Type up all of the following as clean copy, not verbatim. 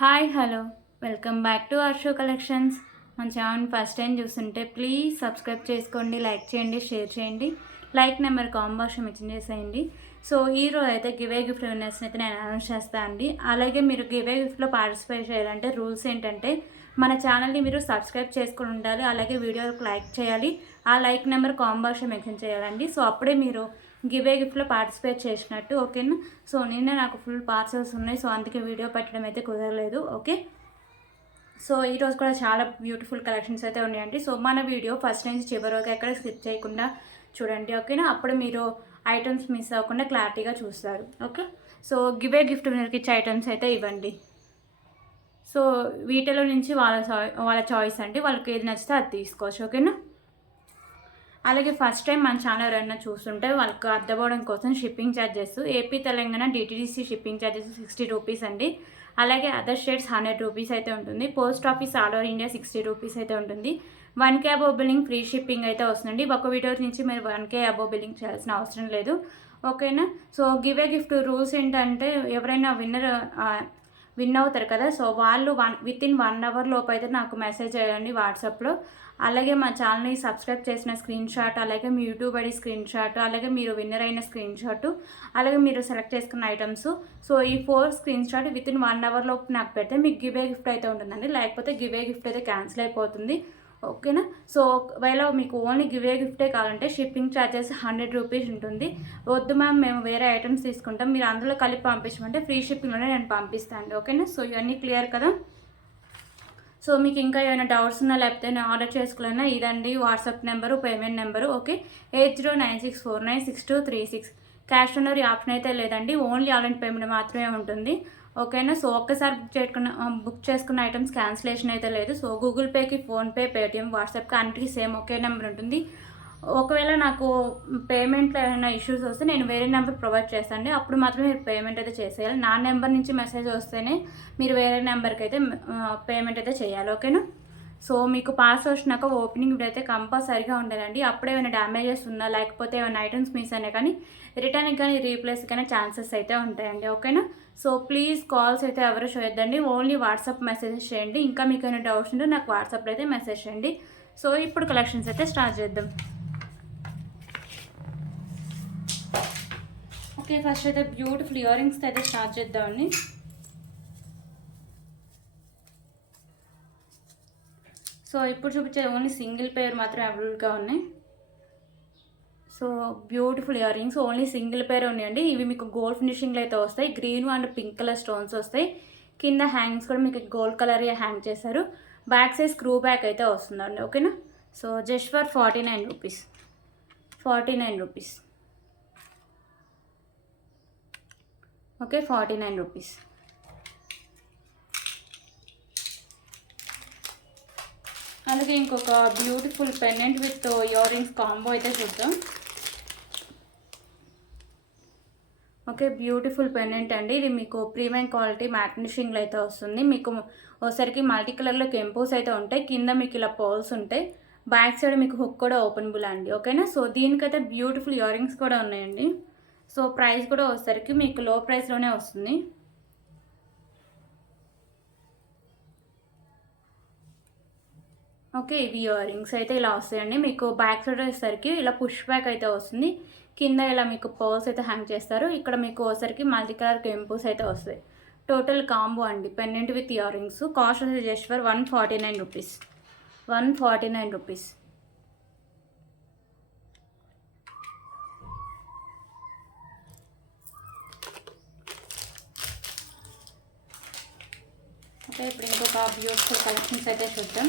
Hi hello welcome back to show collections. మన channel first time చూస్తుంటే please subscribe చేసుకోండి, like చేయండి, share చేయండి. లైక్ నెంబర్ కాంబాక్స్ మెన్షన్ చేసేయండి. సో ఈరోజు అయితే గివే గిఫ్ట్ విన్నర్స్ని అయితే నేను అనౌన్స్ చేస్తాను అండి. అలాగే మీరు గివే గిఫ్ట్లో పార్టిసిపేట్ చేయాలంటే రూల్స్ ఏంటంటే మన ఛానల్ని మీరు సబ్స్క్రైబ్ చేసుకుని ఉండాలి. అలాగే వీడియోకి లైక్ చేయాలి. ఆ లైక్ నెంబర్ కాంబాక్స్ మెన్షన్ చేయాలండి. సో అప్పుడే మీరు గివే గిఫ్ట్లో పార్టిసిపేట్ చేసినట్టు, ఓకేనా. సో నిన్న నాకు ఫుల్ పార్సల్స్ ఉన్నాయి, సో అందుకే వీడియో పెట్టడం అయితే కుదరలేదు. ఓకే, సో ఈరోజు కూడా చాలా బ్యూటిఫుల్ కలెక్షన్స్ అయితే ఉన్నాయండి. సో మన వీడియో ఫస్ట్ నుంచి చివరి వరకు ఎక్కడ స్కిప్ చేయకుండా చూడండి, ఓకేనా. అప్పుడు మీరు ఐటమ్స్ మిస్ అవ్వకుండా క్లారిటీగా చూస్తారు. ఓకే, సో గివే గిఫ్ట్ విన్నర్కి ఇచ్చే ఐటమ్స్ అయితే ఇవ్వండి. సో వీటిలో నుంచి వాళ్ళ చాయిస్ అండి, వాళ్ళకి ఏది నచ్చితే అది తీసుకోవచ్చు, ఓకేనా. అలాగే ఫస్ట్ టైం మన ఛానల్ ఎవరైనా చూస్తుంటే వాళ్ళకి అర్థమవడం కోసం shipping charges AP Telangana DTDC shipping charges 60 rupees అండి. అలాగే అదర్ స్టేట్స్ 100 రూపీస్ అయితే ఉంటుంది. Post office all over India 60 rupees అయితే ఉంటుంది. 1K above billing free shipping అయితే వస్తుందండి. ఒక వీడియో నుంచి మీరు 1K అబోవ్ బిల్లింగ్ చేయాల్సిన అవసరం లేదు, ఓకేనా. సో గివే గిఫ్ట్ రూల్స్ ఏంటంటే ఎవరైనా విన్ అవుతారు కదా, సో వాళ్ళు విత్ ఇన్ 1 అవర్ లోపు అయితే నాకు మెసేజ్ చేయండి వాట్సాప్లో. అలాగే మా ఛానల్ని సబ్స్క్రైబ్ చేసిన స్క్రీన్ షాట్, అలాగే మీ యూట్యూబ్ ఐడి స్క్రీన్ షాట్, అలాగే మీరు విన్నర్ అయిన స్క్రీన్ షాట్, అలాగే మీరు సెలెక్ట్ చేసుకున్న ఐటమ్స్, సో ఈ 4 screenshot within 1 hour లోపు నాకు పెడితే మీకు గివే గిఫ్ట్ అయితే ఉంటుందండి. లేకపోతే గివే గిఫ్ట్ అయితే క్యాన్సిల్ అయిపోతుంది, ఓకేనా. సో ఒకవేళ మీకు ఓన్లీ గివే గిఫ్టే కావాలంటే షిప్పింగ్ ఛార్జెస్ 100 రూపీస్ ఉంటుంది. వద్దు మ్యామ్ మేము వేరే ఐటమ్స్ తీసుకుంటాం, మీరు అందులో కలిపి పంపించమంటే ఫ్రీ షిప్పింగ్లోనే నేను పంపిస్తాను, ఓకేనా. సో ఇవన్నీ క్లియర్ కదా. సో మీకు ఇంకా ఏమైనా డౌట్స్ ఉన్నా లేకపోతే నేను ఆర్డర్ చేసుకోవాలన్నా ఇదండి WhatsApp number, payment number, okay. 8096496236. Cash on delivery option అయితే లేదండి, ఓన్లీ ఆన్లైన్ పేమెంట్ మాత్రమే ఉంటుంది, ఓకేనా. సో ఒక్కసారి బుక్ చేసుకున్న ఐటమ్స్ క్యాన్సిలేషన్ అయితే లేదు. సో గూగుల్ పేకి, ఫోన్పే, పేటిఎం, వాట్సాప్కి అన్నిటికీ సేమ్ ఒకే నెంబర్ ఉంటుంది. ఒకవేళ నాకు పేమెంట్లో ఏమైనా ఇష్యూస్ వస్తే నేను వేరే నెంబర్ ప్రొవైడ్ చేస్తాను, అప్పుడు మాత్రమే మీరు పేమెంట్ అయితే చేసేయాలి. నా నెంబర్ నుంచి మెసేజ్ వస్తేనే మీరు వేరే నెంబర్కి అయితే పేమెంట్ అయితే చేయాలి, ఓకేనా. సో మీకు పార్సల్ వచ్చినాక ఓపెనింగ్ వీడియో అయితే కంపల్సరీగా ఉండాలండి. అప్పుడే ఏమైనా డ్యామేజెస్ ఉన్నా లేకపోతే ఏమైనా ఐటమ్స్ మిస్ అయినా కానీ రిటర్న్కి కానీ రీప్లేస్కి కానీ ఛాన్సెస్ అయితే ఉంటాయండి, ఓకేనా. సో ప్లీజ్ కాల్స్ అయితే ఎవరు చేయొద్దండి, ఓన్లీ వాట్సాప్ మెసేజెస్ చేయండి. ఇంకా మీకు ఏమైనా డౌట్స్ ఉంటే నాకు వాట్సాప్లో అయితే మెసేజ్ చేయండి. సో ఇప్పుడు కలెక్షన్స్ అయితే స్టార్ట్ చేద్దాం. ఓకే, ఫస్ట్ అయితే బ్యూటిఫుల్ ఇయర్ రింగ్స్ అయితే స్టార్ట్ చేద్దామండి. సో ఇప్పుడు చూపించే ఓన్లీ సింగిల్ పేర్ మాత్రం అవైలబుల్గా ఉన్నాయి. So beautiful ear rings only single పేర్ ఉన్నాయండి. ఇవి మీకు గోల్డ్ ఫినిషింగ్లో అయితే వస్తాయి. Green and pink colour stones వస్తాయి. కింద హ్యాంగ్స్ కూడా మీకు గోల్డ్ కలర్ హ్యాంగ్ చేశారు. బ్యాక్ సైడ్ స్క్రూ బ్యాక్ అయితే వస్తుందండి, ఓకేనా. So just for 49 rupees. 49 rupees, okay. 49 rupees. అలాగే ఇంకొక beautiful pendant with ear rings combo అయితే చూద్దాం. ఓకే, బ్యూటిఫుల్ పెండెంట్ అండి. ఇది మీకు ప్రీమియం క్వాలిటీ మ్యాట్ ఫినిషింగ్లో అయితే వస్తుంది. మీకు ఒకసారికి మల్టీ కలర్లో కెంపోస్ అయితే ఉంటాయి. కింద మీకు ఇలా పోల్స్ ఉంటాయి. బ్యాక్ సైడ్ మీకు హుక్ కూడా ఓపెనబుల్ అండి, ఓకేనా. సో దీనికైతే బ్యూటిఫుల్ ఇయర్ రింగ్స్ కూడా ఉన్నాయండి. సో ప్రైస్ కూడా వచ్చేసరికి మీకు లో ప్రైస్లోనే వస్తుంది. ఓకే, ఇవి ఇయర్ రింగ్స్ అయితే ఇలా వస్తాయండి. మీకు బ్యాక్ సైడ్ వచ్చేసరికి ఇలా పుష్ బ్యాక్ అయితే వస్తుంది. కింద ఇలా మీకు పర్ల్స్ అయితే హ్యాంగ్ చేస్తారు. ఇక్కడ మీకు వచ్చేసరికి మల్టీ కలర్ కెంపోస్ అయితే వస్తాయి. టోటల్ కాంబో అండి, pendant with ear rings. Cost వచ్చి just for 149 rupees. 149 rupees. Okay, ఇప్పుడు ఇంకొక బ్యూటిఫుల్ కలెక్షన్స్ అయితే చూద్దాం.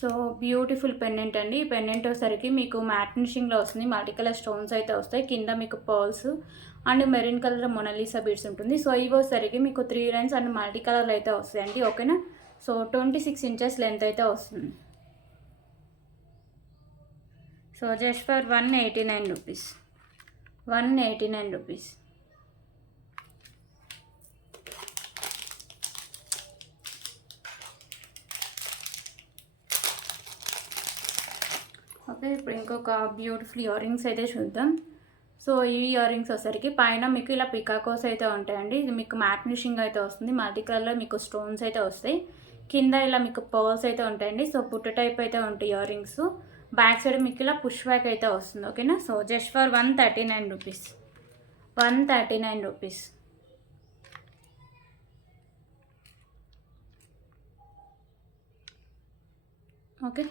సో బ్యూటిఫుల్ పెండెంట్ అండి. ఈ పెండెంట్ వచ్చేసరికి మీకు మ్యాట్ ఫినిషింగ్లో వస్తుంది. మల్టీ కలర్ స్టోన్స్ అయితే వస్తాయి. కింద మీకు pearls and maroon colour Mona Lisa beads ఉంటుంది. సో ఇవి వచ్చేసరికి మీకు 3 లైన్స్ అండ్ మల్టీ కలర్లు అయితే వస్తాయండి, ఓకేనా. సో 26 ఇంచెస్ లెంత్ అయితే వస్తుంది. So just for 189 rupees. 189 rupees. Okay, ఇప్పుడు ఇంకొక బ్యూటిఫుల్ ఇయర్ రింగ్స్ అయితే చూద్దాం. సో ఈ ఇయర్ రింగ్స్ వచ్చేసరికి పైన మీకు ఇలా పికాకోస్ అయితే ఉంటాయండి. ఇది మీకు మ్యాట్ ఫినిషింగ్ అయితే వస్తుంది. మల్టీ కలర్లో మీకు స్టోన్స్ అయితే వస్తాయి. కింద ఇలా మీకు పర్ల్స్ అయితే ఉంటాయండి. సో పుట్ట టైప్ అయితే ఉంటాయి ఇయర్ రింగ్స్. బ్యాక్ సైడ్ మీకు ఇలా పుష్ బ్యాక్ అయితే వస్తుంది. ఓకేనా. So just for 139 rupees. 139 rupees. Okay.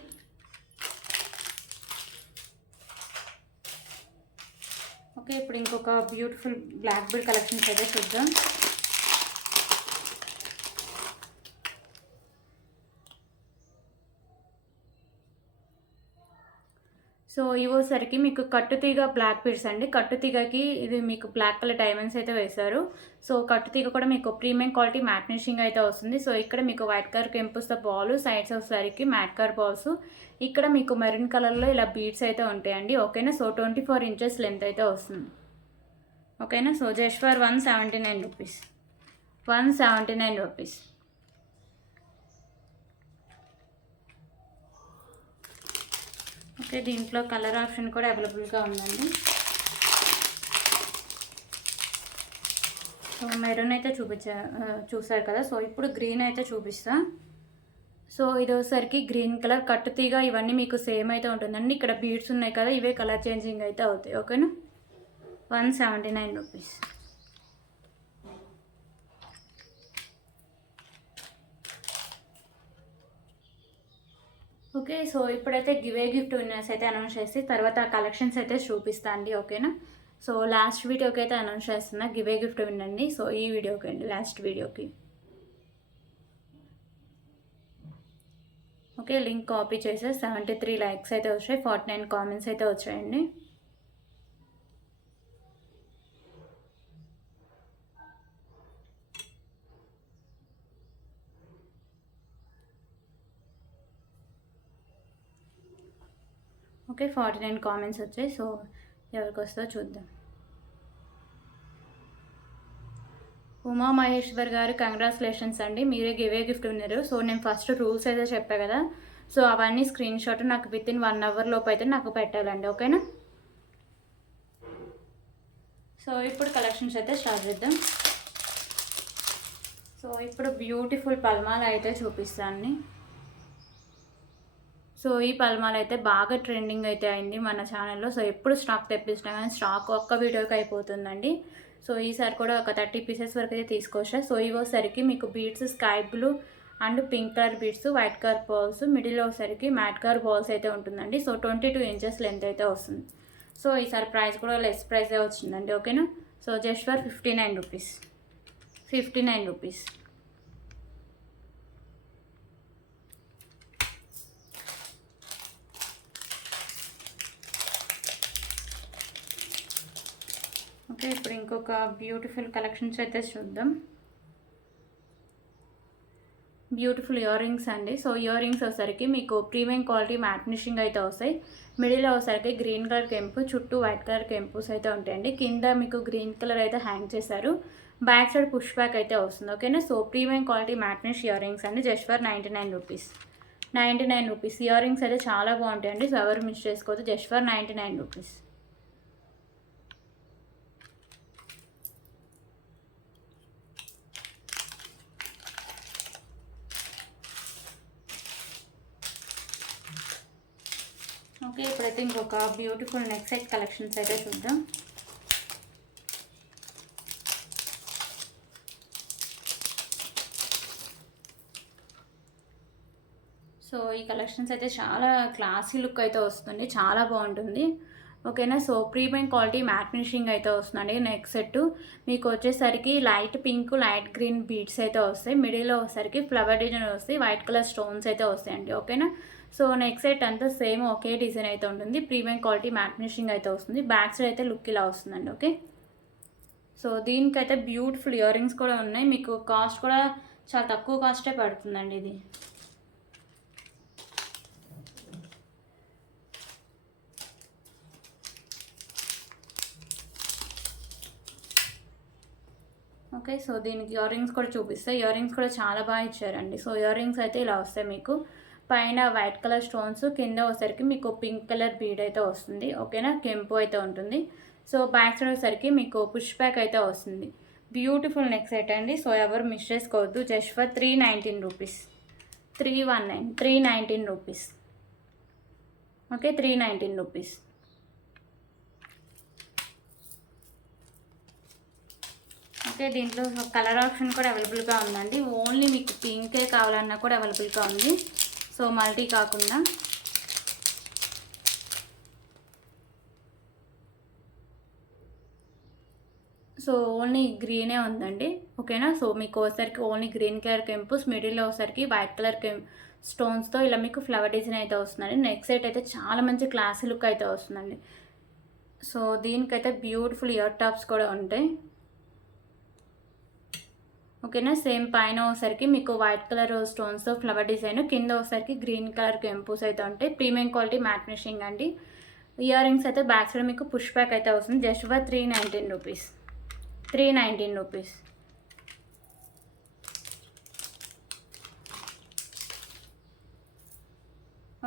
Okay, ఇప్పుడు ఇంకొక బ్యూటిఫుల్ బ్లాక్ బీడ్ కలెక్షన్స్ అయితే చూద్దాం. సో ఇవోసరికి మీకు కట్టుతీగ బ్లాక్ బీడ్స్ అండి. కట్టుతీగకి ఇది మీకు బ్లాక్ కలర్ డైమండ్స్ అయితే వేశారు. సో కట్టుతీగ కూడా మీకు ప్రీమియం క్వాలిటీ మ్యాట్ ఫినిషింగ్ అయితే వస్తుంది. సో ఇక్కడ మీకు వైట్ కలర్ కెంపుస్తో బాల్, సైడ్స్ వచ్చేసరికి మ్యాట్ కలర్ బాల్స్, ఇక్కడ మీకు మెరూన్ కలర్లో ఇలా బీడ్స్ అయితే ఉంటాయండి. ఓకేనా. సో 24 ఇంచెస్ లెంత్ అయితే వస్తుంది. ఓకేనా. So just for 179 rupees. 179 rupees. Okay, దీంట్లో కలర్ ఆప్షన్ కూడా అవైలబుల్గా ఉందండి. సో మెరూన్ అయితే చూసారు కదా. సో ఇప్పుడు గ్రీన్ అయితే చూపిస్తా. సో ఇది వచ్చేసరికి గ్రీన్ కలర్ కట్టుతీగ, ఇవన్నీ మీకు సేమ్ అయితే ఉంటుందండి. ఇక్కడ బీడ్స్ ఉన్నాయి కదా, ఇవే కలర్ చేంజింగ్ అయితే అవుతాయి. ఓకేనా. 179 రూపీస్. ఓకే, సో ఇప్పుడైతే గివే గిఫ్ట్ విన్నర్స్ అయితే అనౌన్స్ చేసి తర్వాత కలెక్షన్స్ అయితే చూపిస్తా అండి. ఓకేనా. సో లాస్ట్ వీడియోకి అయితే అనౌన్స్ చేస్తున్నా గివే గిఫ్ట్ వినండి. సో ఈ వీడియోకి అండి, లాస్ట్ వీడియోకి. ఓకే, లింక్ కాపీ చేసే 73 లైక్స్ అయితే వచ్చాయి, 49 కామెంట్స్ అయితే వచ్చాయండి. ఓకే, 49 కామెంట్స్ వచ్చాయి. సో ఎవరికి వస్తుందో చూద్దాం. ఉమా మహేశ్వర్ గారు కంగ్రాచులేషన్స్ అండి, మీరే గివే గిఫ్ట్ ఉన్నారు. సో నేను ఫస్ట్ రూల్స్ అయితే చెప్పా కదా, సో అవన్నీ స్క్రీన్ షాట్ నాకు విత్ ఇన్ 1 అవర్ లోపు అయితే నాకు పెట్టాలండి. ఓకేనా. సో ఇప్పుడు కలెక్షన్స్ అయితే స్టార్ట్ చేద్దాం. సో ఇప్పుడు బ్యూటిఫుల్ పల్మాల అయితే చూపిస్తాను. సో ఈ పల్మాల అయితే బాగా ట్రెండింగ్ అయితే అయింది మన ఛానల్లో. సో ఎప్పుడు స్టాక్ తెప్పిస్తున్నా కానీ స్టాక్ ఒక్క వీడియోకి అయిపోతుందండి. సో ఈసారి కూడా ఒక 30 పీసెస్ వరకు అయితే తీసుకొచ్చా. సో ఇవోసరికి మీకు beads sky blue and pink colour beads, white colour balls, మిడిల్లో వచ్చేసరికి మ్యాట్ కలర్ బాల్స్ అయితే ఉంటుందండి. సో 22 ఇంచెస్ లెంత్ అయితే వస్తుంది. సో ఈసారి ప్రైస్ కూడా లెస్ ప్రైస్ వచ్చిందండి. ఓకేనా. So just for 59 rupees. 59 rupees. Okay, ఇప్పుడు ఇంకొక బ్యూటిఫుల్ కలెక్షన్స్ అయితే చూద్దాం. బ్యూటిఫుల్ ఇయర్ రింగ్స్ అండి. సో ఇయర్ రింగ్స్ వచ్చేసరికి మీకు ప్రీమియం క్వాలిటీ మ్యాట్ ఫినిషింగ్ అయితే వస్తాయి. మిడిల్లో వచ్చేసరికి గ్రీన్ కలర్ కెంపు, చుట్టూ వైట్ కలర్ కెంపుస్ అయితే ఉంటాయండి. కింద మీకు గ్రీన్ కలర్ అయితే హ్యాంగ్ చేశారు. బ్యాక్ సైడ్ పుష్ బ్యాక్ అయితే వస్తుంది. ఓకేనా. So premium quality matte finish ear rings అండి. Just for 99 rupees. 99 rupees. Ear rings అయితే చాలా బాగుంటాయండి. సో ఎవరు మిస్ చేసుకోవద్దు. Just for 99 rupees. ఓకే, ఇప్పుడైతే ఇంకొక బ్యూటిఫుల్ నెక్ సెట్ కలెక్షన్స్ అయితే చూద్దాం. సో ఈ కలెక్షన్స్ అయితే చాలా క్లాసీ లుక్ అయితే వస్తుంది, చాలా బాగుంటుంది. ఓకేనా. So premium quality matte finishing అయితే వస్తుందండి. నెక్ సెట్ మీకు వచ్చేసరికి light pink, light green beads అయితే వస్తాయి. మిడిల్లో వచ్చేసరికి ఫ్లవర్ డిజైన్ వస్తాయి, వైట్ కలర్ స్టోన్స్ అయితే వస్తాయండి. ఓకేనా. సో నెక్ సెట్ అంతా సేమ్ ఒకే డిజైన్ అయితే ఉంటుంది. ప్రీమియం క్వాలిటీ మ్యాట్ ఫినిషింగ్ అయితే వస్తుంది. బ్యాక్ సైడ్ అయితే లుక్ ఇలా వస్తుందండి. ఓకే. సో దీనికైతే బ్యూటిఫుల్ ఇయర్ రింగ్స్ కూడా ఉన్నాయి. మీకు కాస్ట్ కూడా చాలా తక్కువ కాస్టే పడుతుందండి ఇది. ఓకే, సో దీనికి ఇయర్ రింగ్స్ కూడా చూపిస్తాయి. ఇయర్ రింగ్స్ కూడా చాలా బాగా ఇచ్చారండి. సో ఇయర్ రింగ్స్ అయితే ఇలా వస్తాయి. మీకు పైన వైట్ కలర్ స్టోన్స్, కింద వచ్చేసరికి మీకు పింక్ కలర్ బీడ్ అయితే వస్తుంది. ఓకేనా. కెంపు అయితే ఉంటుంది. సో బ్యాక్ సైడ్ వచ్చేసరికి మీకు పుష్ బ్యాక్ అయితే వస్తుంది. బ్యూటిఫుల్ నెక్ సెట్ అండి. సో ఎవరు మిస్ చేసుకోవద్దు. Just for 319 rupees, 319 rupees. Okay, 319 rupees. Okay, దీంట్లో కలర్ ఆప్షన్ కూడా అవైలబుల్గా ఉందండి. ఓన్లీ మీకు పింకే కావాలన్నా కూడా అవైలబుల్గా ఉంది. సో మల్టీ కాకుండా సో ఓన్లీ గ్రీనే ఉందండి. ఓకేనా. సో మీకు ఒకసారికి ఓన్లీ గ్రీన్ కలర్ కెంపుస్, మిడిల్లో ఒకసారికి వైట్ కలర్ స్టోన్స్తో ఇలా మీకు ఫ్లవర్ డిజైన్ అయితే వస్తుందండి. నెక్ సెట్ అయితే చాలా మంచి క్లాసీ లుక్ అయితే వస్తుందండి. సో దీనికైతే బ్యూటిఫుల్ ఇయర్ టాప్స్ కూడా ఉంటాయి. ఓకేనా. సేమ్ పైన ఒకసారికి మీకు వైట్ కలర్ స్టోన్స్తో ఫ్లవర్ డిజైన్, కింద ఒకసారికి గ్రీన్ కలర్ కెంపుస్ అయితే ఉంటాయి. ప్రీమియం క్వాలిటీ మ్యాట్ ఫినిషింగ్ అండి. ఇయర్ రింగ్స్ అయితే బ్యాక్ సైడ్ మీకు పుష్ బ్యాక్ అయితే వస్తుంది. Just for 319 rupees, 319 rupees.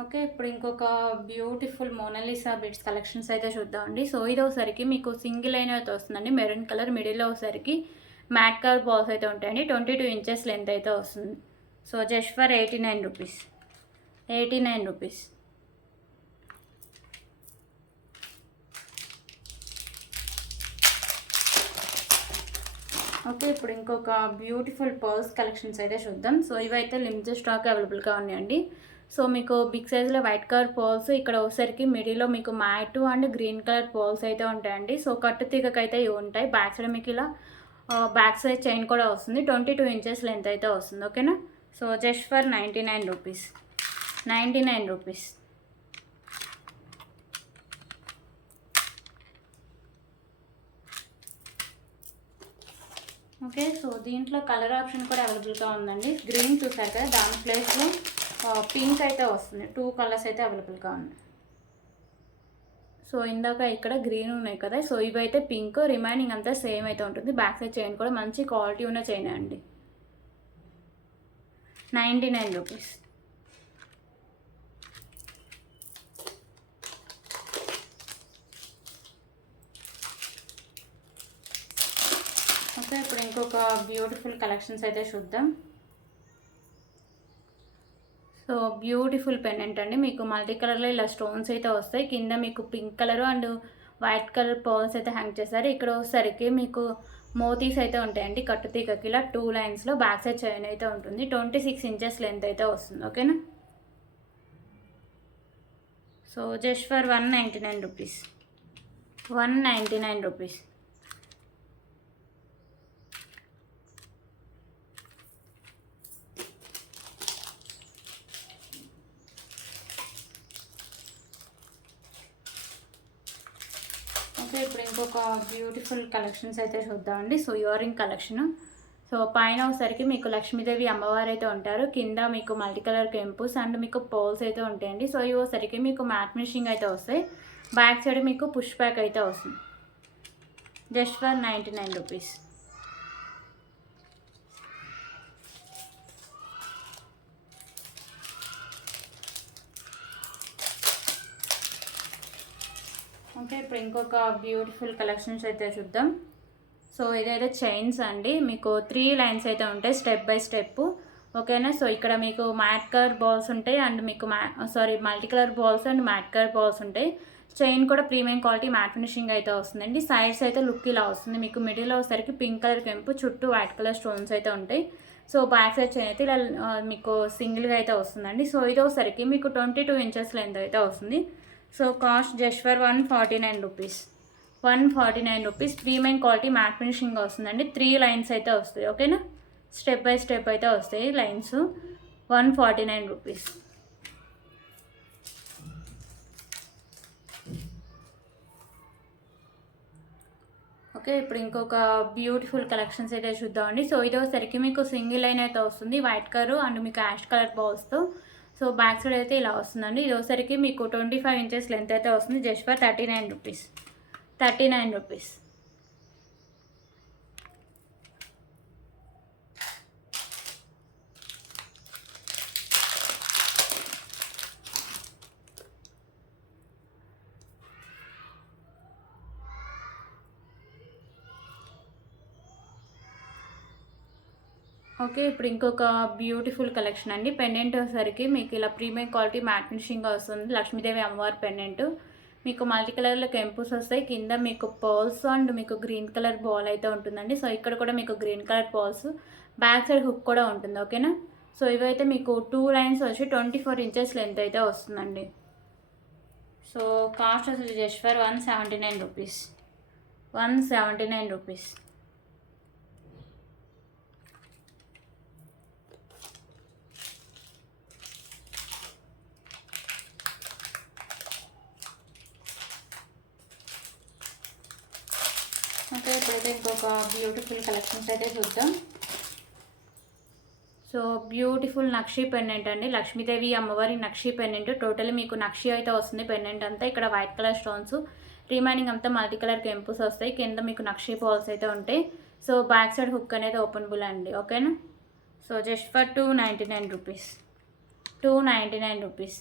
Okay, ఇప్పుడు ఇంకొక బ్యూటిఫుల్ మోనాలిసా బిట్స్ కలెక్షన్స్ అయితే చూద్దామండి. సో ఇది ఒకసారికి మీకు సింగిల్ లైన్ అయితే వస్తుందండి. మెరూన్ కలర్, మిడిల్లో ఒకసారికి మ్యాట్ కలర్ బాల్స్ అయితే ఉంటాయండి. 22 ఇంచెస్ లెంత్ అయితే వస్తుంది. So just for 89 rupees, 89 rupees. Okay, ఇప్పుడు ఇంకొక బ్యూటిఫుల్ పర్ల్స్ కలెక్షన్స్ అయితే చూద్దాం. సో ఇవైతే లిమిటెడ్ స్టాక్ అవైలబుల్గా ఉన్నాయండి. సో మీకు బిగ్ సైజ్లో వైట్ కలర్ పర్ల్స్, ఇక్కడ ఒకసారికి మిడిల్లో మీకు mat and green colour pearls అయితే ఉంటాయండి. సో కట్టు తీగకైతే ఇవి ఉంటాయి. బ్యాక్ సైడ్ మీకు ఇలా బ్యాక్ సైడ్ చైన్ కూడా వస్తుంది. 22 ఇంచెస్ లెంత్ అయితే వస్తుంది. ఓకేనా. So just for 99 rupees, 99 rupees. Okay, so దీంట్లో కలర్ ఆప్షన్ కూడా అవైలబుల్గా ఉందండి. గ్రీన్ చూసారు కదా, దాని ప్లేస్లో పింక్ అయితే వస్తుంది. 2 కలర్స్ అయితే అవైలబుల్గా ఉన్నాయి. సో ఇందాక ఇక్కడ గ్రీన్ ఉన్నాయి కదా, సో ఇవైతే పింక్, రిమైనింగ్ అంతా సేమ్ అయితే ఉంటుంది. బ్యాక్ సైడ్ చైన్ కూడా మంచి క్వాలిటీ ఉన్న చైన్ అండి. 99 రూపీస్. ఓకే, ఇప్పుడు ఇంకొక బ్యూటిఫుల్ కలెక్షన్స్ అయితే చూద్దాం. సో బ్యూటిఫుల్ పెండెంట్ అండి. మీకు మల్టీ కలర్లో ఇలా స్టోన్స్ అయితే వస్తాయి. కింద మీకు pink colour and white colour pearls అయితే హ్యాంగ్ చేశారు. ఇక్కడ వచ్చేసరికి మీకు మోతీస్ అయితే ఉంటాయండి. కట్టుతీగకి ఇలా 2 లైన్స్లో బ్యాక్ సైడ్ చైన్ అయితే ఉంటుంది. 26 ఇంచెస్ లెంత్ అయితే వస్తుంది. ఓకేనా. So just for 199 rupees, 199 rupees. Okay, ఇప్పుడు ఇంకొక బ్యూటిఫుల్ కలెక్షన్స్ అయితే చూద్దామండి. So ear ring collection. So పైన ఒకసారికి మీకు లక్ష్మీదేవి అమ్మవారు అయితే ఉంటారు. కింద మీకు మల్టీ కలర్ కెంపుస్ అండ్ మీకు పోల్స్ అయితే ఉంటాయండి. సో ఇవి ఒకసారికి మీకు మ్యాట్ ఫినిషింగ్ అయితే వస్తాయి. బ్యాక్ సైడ్ మీకు పుష్ బ్యాక్ అయితే వస్తుంది. Just for 99 rupees. ఓకే, ఇప్పుడు ఇంకొక బ్యూటిఫుల్ కలెక్షన్స్ అయితే చూద్దాం. సో ఇదైతే చైన్స్ అండి. మీకు 3 లైన్స్ అయితే ఉంటాయి స్టెప్ బై స్టెప్. ఓకేనా. సో ఇక్కడ మీకు మ్యాట్ కలర్ బాల్స్ ఉంటాయి అండ్ మీకు multi colour balls and mat colour balls ఉంటాయి. చైన్ కూడా ప్రీమియం క్వాలిటీ మ్యాట్ ఫినిషింగ్ అయితే వస్తుందండి. సైడ్స్ అయితే లుక్ ఇలా వస్తుంది. మీకు మిడిల్లో వచ్చేసరికి పింక్ కలర్ కెంపు, చుట్టూ వైట్ కలర్ స్టోన్స్ అయితే ఉంటాయి. సో బ్యాక్ సైడ్ చైన్ అయితే ఇలా మీకు సింగిల్గా అయితే వస్తుందండి. సో ఇది ఒకసారికి మీకు 22 ఇంచెస్ లెంత్ అయితే వస్తుంది. So cost just for 149 rupees, 149 rupees. Premium quality matte finishing వస్తుందండి. 3 లైన్స్ అయితే వస్తాయి. ఓకేనా. స్టెప్ బై స్టెప్ అయితే వస్తాయి లైన్స్. 149 రూపీస్. ఓకే, ఇప్పుడు ఇంకొక బ్యూటిఫుల్ కలెక్షన్స్ అయితే చూద్దామండి. సో ఇది ఒకసారికి మీకు సింగిల్ లైన్ అయితే వస్తుంది వైట్ కలర్ అండ్ మీకు యాష్ కలర్ బాల్స్తో. సో బ్యాక్ సైడ్ అయితే ఇలా వస్తుందండి. ఇది ఒకసారికి మీకు 25 ఇంచెస్ లెంత్ అయితే వస్తుంది. Just for 39 rupees, 39 rupees. Okay. ఇప్పుడు ఇంకొక బ్యూటిఫుల్ కలెక్షన్ అండి. పెండెంట్ వచ్చేసరికి మీకు ఇలా ప్రీమియం క్వాలిటీ మ్యాట్ ఫినిషింగ్‌గా వస్తుంది. లక్ష్మీదేవి అమ్మవారి పెండెంట్. మీకు మల్టీ కలర్‌లో కెంపుస్ వస్తాయి. కింద మీకు పర్ల్స్ అండ్ మీకు గ్రీన్ కలర్ బాల్ అయితే ఉంటుందండి. సో, ఇక్కడ కూడా మీకు green colour pearls, back side hook కూడా ఉంటుంది. ఓకేనా? సో, ఇవైతే మీకు 2 లైన్స్ వచ్చి 24 ఇంచెస్ లెంత్ అయితే వస్తుందండి. సో, కాస్ట్ వచ్చేసి just for 179 rupees. 179 rupees. Okay. ఇప్పుడైతే ఇంకొక బ్యూటిఫుల్ కలెక్షన్స్ అయితే చూద్దాం. సో, బ్యూటిఫుల్ నక్షి పెండెంట్ అండి. లక్ష్మీదేవి అమ్మవారి నక్షి పెండెంట్. టోటల్ మీకు నక్షి అయితే వస్తుంది పెండెంట్ అంతా. ఇక్కడ వైట్ కలర్ స్టోన్స్, రిమైనింగ్ అంతా మల్టీ కలర్ కెంపుస్ వస్తాయి. కింద మీకు నక్షి బాల్స్ అయితే ఉంటాయి. సో, బ్యాక్ సైడ్ హుక్ అనేది ఓపెనబుల్ అండి. ఓకేనా? So, just for 299 rupees. 299 rupees.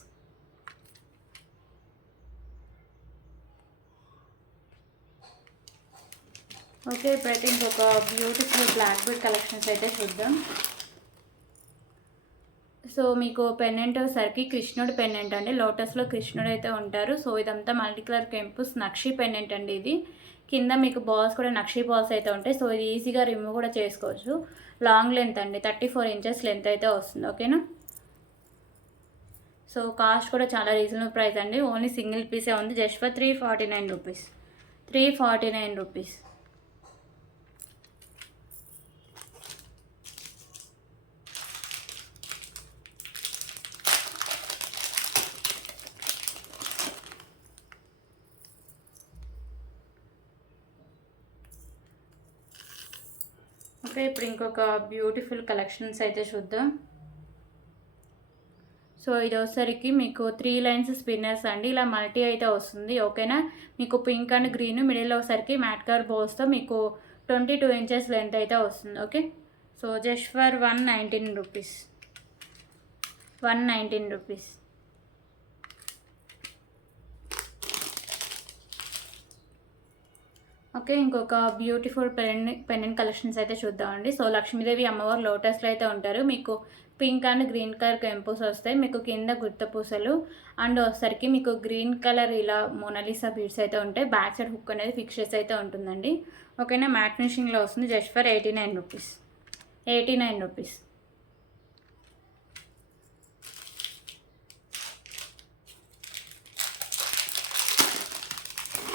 Okay. ఇప్పుడైతే ఇంకొక బ్యూటిఫుల్ బ్లాక్ బీడ్ కలెక్షన్స్ అయితే చూద్దాం. సో, మీకు పెండెంట్ వచ్చేసరికి కృష్ణుడు పెండెంట్ అండి. లోటస్‌లో కృష్ణుడు అయితే ఉంటారు. సో, ఇదంతా మల్టీ కలర్ కెంపుస్ నక్షి పెండెంట్ అండి ఇది. కింద మీకు బాల్స్ కూడా నక్షి బాల్స్ అయితే ఉంటాయి. సో, ఇది ఈజీగా రిమూవ్ కూడా చేసుకోవచ్చు. లాంగ్ లెంత్ అండి. 34 ఇంచెస్ లెంత్ అయితే వస్తుంది. ఓకేనా? సో, కాస్ట్ కూడా చాలా రీజనబుల్ ప్రైస్ అండి. ఓన్లీ సింగిల్ పీసే ఉంది. Just for 349 rupees. 349 rupees. Okay. ఇప్పుడు ఇంకొక బ్యూటిఫుల్ కలెక్షన్స్ అయితే చూద్దాం. సో, ఇది వచ్చేసరికి మీకు 3 లైన్స్ స్పిన్నర్స్ అండి. ఇలా మల్టీ అయితే వస్తుంది. ఓకేనా? మీకు పింక్ అండ్ గ్రీన్ మిడిల్లో వచ్చేసరికి మ్యాట్ కలర్ బోల్స్తో మీకు 22 ఇంచెస్ లెంత్ అయితే వస్తుంది. Okay. So, just for 119 rupees. 119 rupees. Okay. ఇంకొక బ్యూటిఫుల్ పెండెంట్ కలెక్షన్స్ అయితే చూద్దామండి. సో, లక్ష్మీదేవి అమ్మవారు లోటస్‌లో అయితే ఉంటారు. మీకు పింక్ అండ్ గ్రీన్ కలర్ కెంపుస్ వస్తాయి. మీకు కింద గుత్త పూసలు అండ్ వచ్చేసరికి మీకు గ్రీన్ కలర్ ఇలా మోనాలిసా బీడ్స్ అయితే ఉంటాయి. బ్యాక్ సైడ్ హుక్ అనేది ఫిక్స్ చేసి అయితే ఉంటుందండి. ఓకేనా? మ్యాట్ ఫినిషింగ్లో వస్తుంది. Just for 89 rupees. 89 rupees.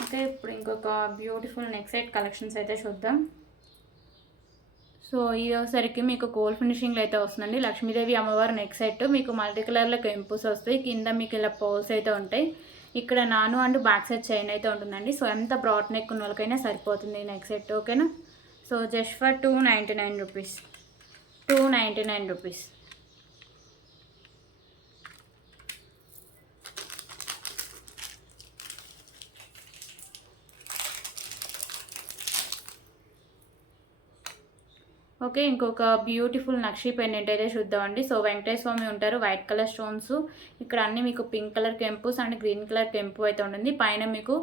Okay. ఇప్పుడు ఇంకొక బ్యూటిఫుల్ నెక్ సెట్ కలెక్షన్స్ అయితే చూద్దాం. సో, ఇది వచ్చేసరికి మీకు గోల్డ్ ఫినిషింగ్లో అయితే వస్తుందండి. లక్ష్మీదేవి అమ్మవారి నెక్ సెట్ మీకు మల్టీ కలర్లో కెంపుస్ వస్తాయి. కింద మీకు ఇలా పోల్స్ అయితే ఉంటాయి. ఇక్కడ నాను అండ్ బ్యాక్ సైడ్ చైన్ అయితే ఉంటుందండి. సో, ఎంత బ్రాడ్ నెక్ ఉన్న వాళ్ళకైనా సరిపోతుంది ఈ నెక్ సెట్. ఓకేనా? So, just for 299 rupees. 299 rupees. Okay. ఇంకొక బ్యూటిఫుల్ నక్షి పెండెంట్ అయితే చూద్దామండి. సో, వెంకటేశ్వర స్వామి ఉంటారు. White colour stones. ఇక్కడ అన్నీ మీకు పింక్ కలర్ కెంపుస్ అండ్ గ్రీన్ కలర్ కెంపు అయితే ఉంటుంది. పైన మీకు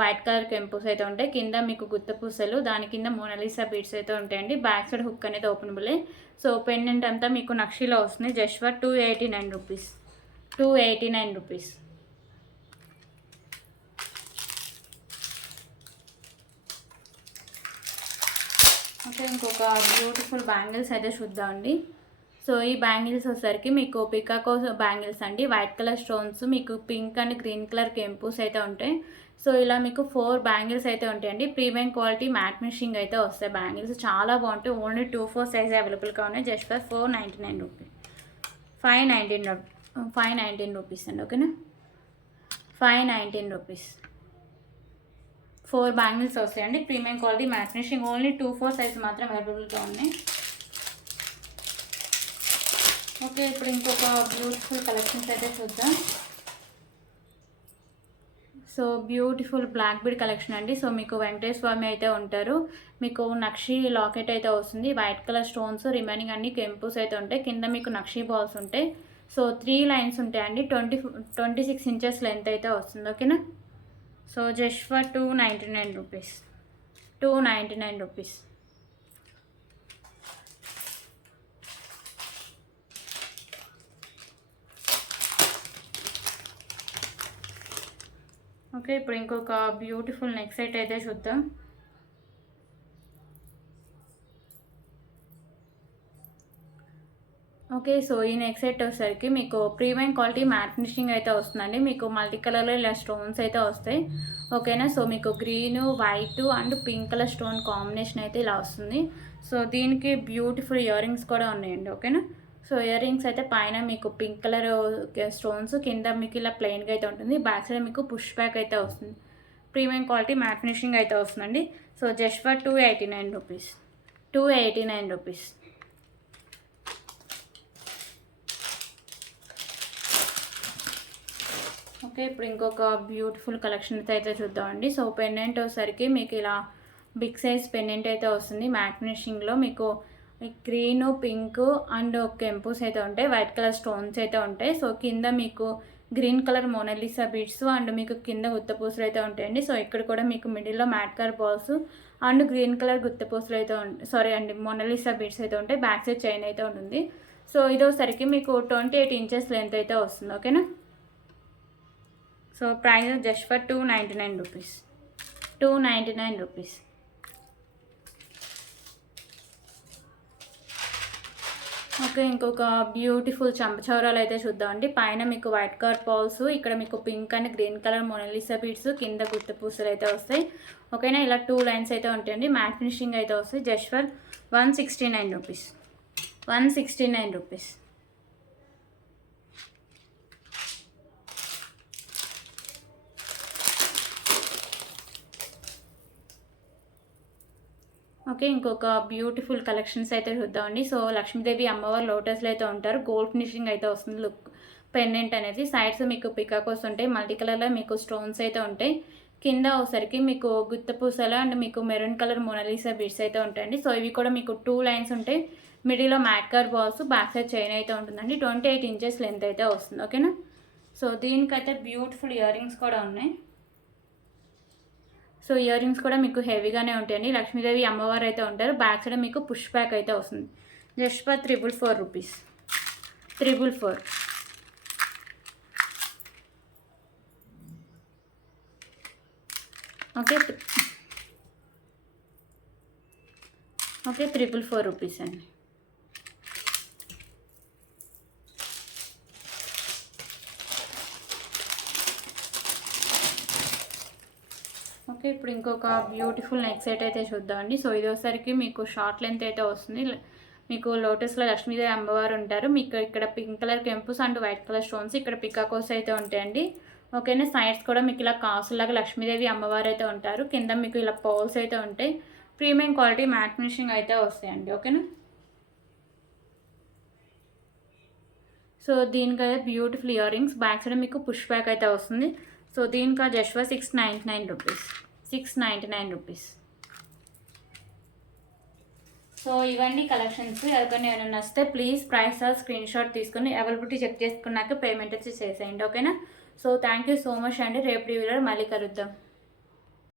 వైట్ కలర్ కెంపుస్ అయితే ఉంటాయి. కింద మీకు గుత్త పూసలు, దాని కింద మోనాలిసా బీడ్స్ అయితే ఉంటాయండి. బ్యాక్ సైడ్ హుక్ అనేది ఓపెనబులే. సో, పెండెంట్ అంతా మీకు నక్షిలో వస్తుంది. Just for 289 rupees. 289 rupees. Okay. ఇంకొక బ్యూటిఫుల్ బ్యాంగిల్స్ అయితే చూద్దామండి. సో, ఈ బ్యాంగిల్స్ వచ్చేసరికి మీకు పికాకో బ్యాంగిల్స్ అండి. వైట్ కలర్ స్టోన్స్ మీకు పింక్ అండ్ గ్రీన్ కలర్ కెంపుస్ అయితే ఉంటాయి. సో, ఇలా మీకు 4 బ్యాంగిల్స్ అయితే ఉంటాయండి. ప్రీమియం క్వాలిటీ మ్యాట్ ఫినిషింగ్ అయితే వస్తాయి బ్యాంగిల్స్. చాలా బాగుంటాయి. ఓన్లీ 2-4 సైజ్ అవైలబుల్గా ఉన్నాయి. Just for 499 rupees. 519 రూపీస్ అండి. ఓకేనా? 519 రూపీస్. 4 బ్యాంగిల్స్ వస్తాయండి. Premium quality matte finishing. Only 2-4 size మాత్రం అవైలబుల్గా ఉన్నాయి. ఓకే. ఇప్పుడు ఇంకొక బ్యూటిఫుల్ కలెక్షన్స్ అయితే చూద్దాం. So, beautiful black bead collection అండి. సో, మీకు వెంకటేశ్వర స్వామి అయితే ఉంటారు. మీకు నక్షి లాకెట్ అయితే వస్తుంది. వైట్ కలర్ స్టోన్స్, రిమైనింగ్ అన్ని కెంపుస్ అయితే ఉంటాయి. కింద మీకు నక్షి బాల్స్ ఉంటాయి. సో, 3 లైన్స్ ఉంటాయండి. 26 ఇంచెస్ లెంత్ అయితే వస్తుంది. ఓకేనా? So, just for 299 rupees. 299 rupees. Okay, ఇప్పుడు ఇంకొక బ్యూటిఫుల్ నెక్ సెట్ అయితే చూద్దాం. ఓకే, సో ఈ నెక్ సెట్ వచ్చేసరికి మీకు ప్రీమియం క్వాలిటీ మ్యాట్ ఫినిషింగ్ అయితే వస్తుందండి. మీకు మల్టీ కలర్లో ఇలా స్టోన్స్ అయితే వస్తాయి. ఓకేనా, సో మీకు green, white and pink colour stone combination అయితే ఇలా వస్తుంది. సో దీనికి బ్యూటిఫుల్ ఇయర్ రింగ్స్ కూడా ఉన్నాయండి. ఓకేనా, సో ఇయర్ రింగ్స్ అయితే పైన మీకు పింక్ కలర్ స్టోన్స్, కింద మీకు ఇలా ప్లెయిన్గా అయితే ఉంటుంది. బ్యాక్ సైడ్ మీకు పుష్ బ్యాక్ అయితే వస్తుంది. ప్రీమియం క్వాలిటీ మ్యాట్ ఫినిషింగ్ అయితే వస్తుందండి. So just for 289 rupees. 289 rupees. Okay, ఇప్పుడు ఇంకొక బ్యూటిఫుల్ కలెక్షన్ అయితే చూద్దామండి. సో పెండెంట్ వచ్చేసరికి మీకు ఇలా బిగ్ సైజ్ పెండెంట్ అయితే వస్తుంది. మ్యాట్ ఫినిషింగ్లో మీకు గ్రీన్, పింక్ అండ్ కెంపుస్ అయితే ఉంటాయి. వైట్ కలర్ స్టోన్స్ అయితే ఉంటాయి. సో కింద మీకు green colour Mona Lisa beads and మీకు కింద గుత్తపూసలు అయితే ఉంటాయండి. సో ఇక్కడ కూడా మీకు మిడిల్లో matte colour balls and green colour గుత్తపూసలు అయితే ఉంటాయి. మోనాలిసా బీడ్స్ అయితే ఉంటాయి. బ్యాక్ సైడ్ చైన్ అయితే ఉంటుంది. సో ఇది వచ్చేసరికి మీకు 28 ఇంచెస్ లెంత్ అయితే వస్తుంది. ఓకేనా, so price just for 299 rupees. 299 rupees. Okay, ఇంకొక బ్యూటిఫుల్ చంపచౌరాలు అయితే చూద్దామండి. పైన మీకు వైట్ కలర్ పాల్స్, ఇక్కడ మీకు pink and green colour Mona Lisa beads, కింద గుత్తపూసలు అయితే వస్తాయి. ఓకేనా, ఇలా 2 లైన్స్ అయితే ఉంటాయండి. మ్యాట్ ఫినిషింగ్ అయితే వస్తాయి. Just for 169 rupees. 169 rupees. Okay, ఇంకొక బ్యూటిఫుల్ కలెక్షన్స్ అయితే చూద్దామండి. సో లక్ష్మీదేవి అమ్మవారు లోటస్లో అయితే ఉంటారు. గోల్డ్ ఫినిషింగ్ అయితే వస్తుంది. లుక్ పెండెంట్ అనేది సైడ్స్ మీకు పికాకోస్ ఉంటాయి. మల్టీ కలర్లో మీకు స్టోన్స్ అయితే ఉంటాయి. కింద ఒకసారికి మీకు గుత్తపూసలు అండ్ మీకు మెరూన్ కలర్ మోనాలిసా బీడ్స్ అయితే ఉంటాయండి. సో ఇవి కూడా మీకు 2 లైన్స్ ఉంటాయి. మిడిల్లో matte colour balls, back side chain అయితే ఉంటుందండి. 28 ఇంచెస్ లెంత్ అయితే వస్తుంది. ఓకేనా, సో దీనికైతే బ్యూటిఫుల్ ఇయర్ రింగ్స్ కూడా ఉన్నాయి. సో ఇయర్ రింగ్స్ కూడా మీకు హెవీగానే ఉంటాయండి. లక్ష్మీదేవి అమ్మవారు అయితే ఉంటారు. బ్యాక్ సైడ్ మీకు పుష్ బ్యాక్ అయితే వస్తుంది. Just for 444 rupees. 444. Okay, 444 rupees అండి. ఓకే, ఇప్పుడు ఇంకొక బ్యూటిఫుల్ నెక్ సెట్ అయితే చూద్దామండి. సో ఇది వచ్చేసరికి మీకు షార్ట్ లెంత్ అయితే వస్తుంది. మీకు లోటస్లో లక్ష్మీదేవి అమ్మవారు ఉంటారు. మీకు ఇక్కడ పింక్ కలర్ కెంపుస్ అండ్ వైట్ కలర్ స్టోన్స్, ఇక్కడ పికాకోస్ అయితే ఉంటాయండి. ఓకేనా, సైడ్స్ కూడా మీకు ఇలా కాసులాగా లక్ష్మీదేవి అమ్మవారు అయితే ఉంటారు. కింద మీకు ఇలా పోల్స్ అయితే ఉంటాయి. ప్రీమియం క్వాలిటీ మ్యాట్ ఫినిషింగ్ అయితే వస్తాయండి. ఓకేనా, సో దీనికైతే beautiful ear rings, back side మీకు పుష్ బ్యాక్ అయితే వస్తుంది. సో దీనికి just for 699 rupees. 699 rupees. So ఇవన్నీ కలెక్షన్స్. ఎవరికైనా ఏమైనా నచ్చితే ప్లీజ్ ప్రైస్ స్క్రీన్ షాట్ తీసుకుని అవైలబిలిటీ చెక్ చేసుకున్నాక పేమెంట్ వచ్చి చేసేయండి. ఓకేనా, so thank you so much అండి. రేపు వీడియోలో మళ్ళీ కలుద్దాం.